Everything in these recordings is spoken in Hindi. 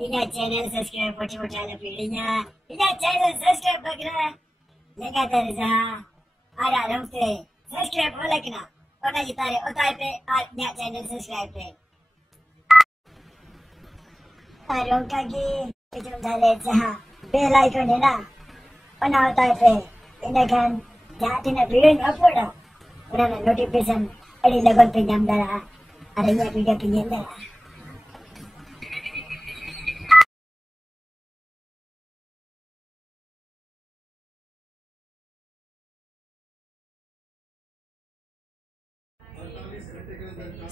Ina channel subscribe poti potala pilinya. Ina channel subscribe bagna. Lega terza. Ara romte. Subscribe olakna. Ona jitare otai pe nya channel subscribe pe. Unka ki ujung dhale jaha bell icon है ना ona otai pe. Ina kan jati na video upload. Ona notification adi level pe jam dara. Ada nya video pinjam dara.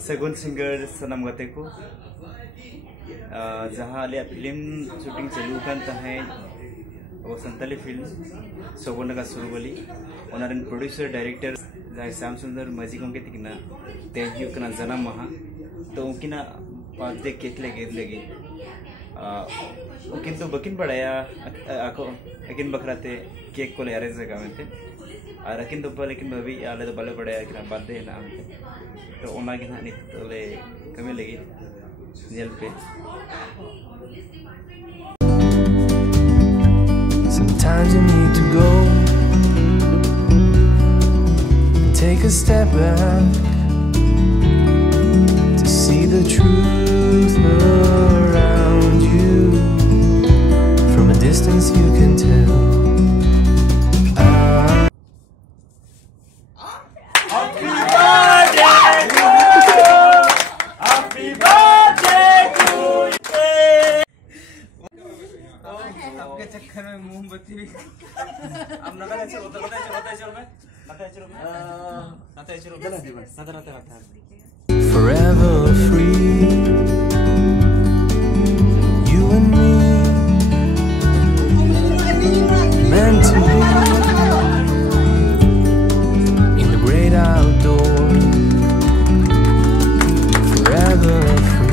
Sagun singer Sanam गते को जहाँ लिया फिल्म शूटिंग चालू kan tahe वो संताली फिल्म सबरनाका surubali ओनारन प्रोड्यूसर डायरेक्टर जहाँ श्याम सुंदर मजी को उनके तिकना तेजू कना janam महा तो उनकिना पादे केक लगे उनकिन तो बकिन बढ़ाया आको अकिन बकराते केक को ले आरे जगह में थे और अकिन तो पर लेकिन अभी आले तो बाले बढ़ाया कि ना बादे है ना तो ओना के ना नित तो ले कमी लगी जेल पे Sometimes you need to go and take a step back to see the truth around you. From a distance you can tell. चक्कर में मोमबत्ती भी अब नता चलो Forever free, you and me, meant to be in the great outdoors. Forever free.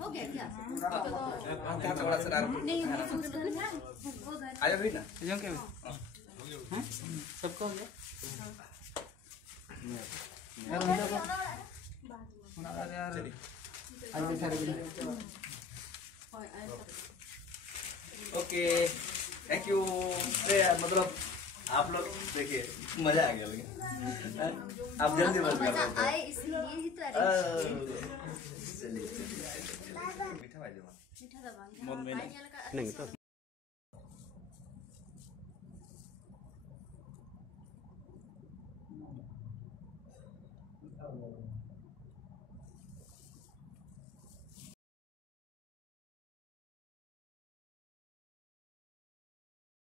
हो गया क्या? आया भी ना सबको हो गया ओके थैंक यू। मतलब आप लोग देखिए मजा आ गया लेकिन आप जल्दी बंद कर मजा दो। आए इसलिए ही तो अरेंज चलिए मीठा भाई जमा मीठा दबा मन में नहीं तो Oh.